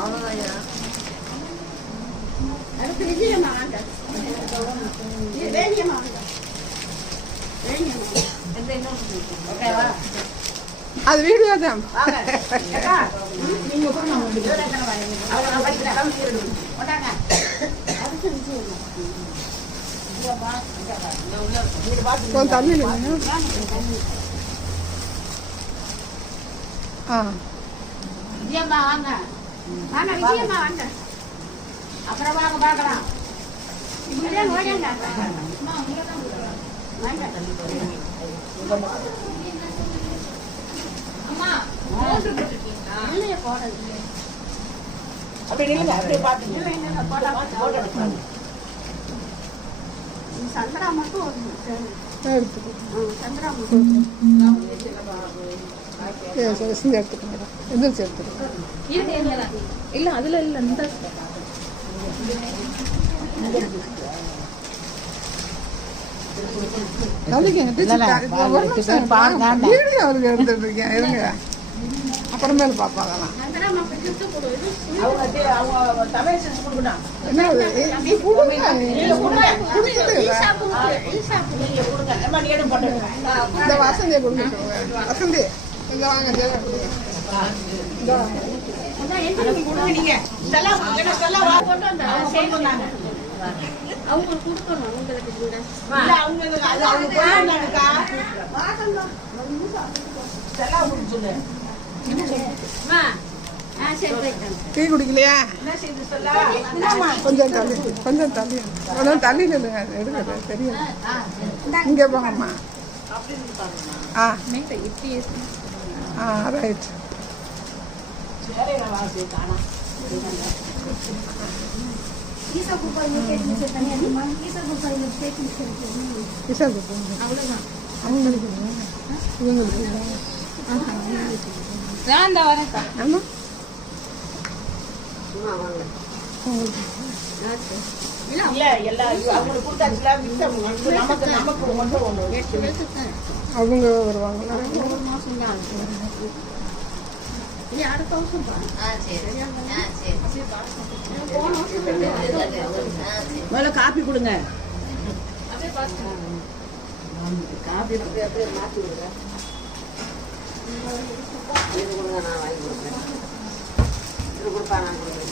அவ்வளோதான். அது வீடியோ தான். தண்ணி அப்புறம் வாங்க பார்க்கலாம். சந்திரா மட்டும் சந்திரா மட்டும் எடுத்துக்கோங்க. எந்திரிச்சு எடுத்துக்கோங்க. இல்லை அதில் இல்லை இந்த அப்புறமேல பாப்பாங்க. இந்த வசந்தியை கொடுங்க. வசந்தி இந்த வாங்க. அவங்க கொடுக்கணும். அவங்களுக்கு டீ குடிக்கலையா? கொஞ்சம் தள்ளி கொஞ்சம் தள்ளி கொஞ்சம் தள்ளி எடுக்கிறது தெரியும். இங்கே போங்கம்மா. ரைட். அவங்களுக்கு இவங்களுக்கு அவங்க வருவாங்க. முதல்ல காப்பி கொடுங்க. காப்பி மாற்றி விடுங்க. இது கொடுங்க, நான் வாங்கி கொடுக்குறேன். இது கொடுப்பா, நான் கொடுக்குறேன்.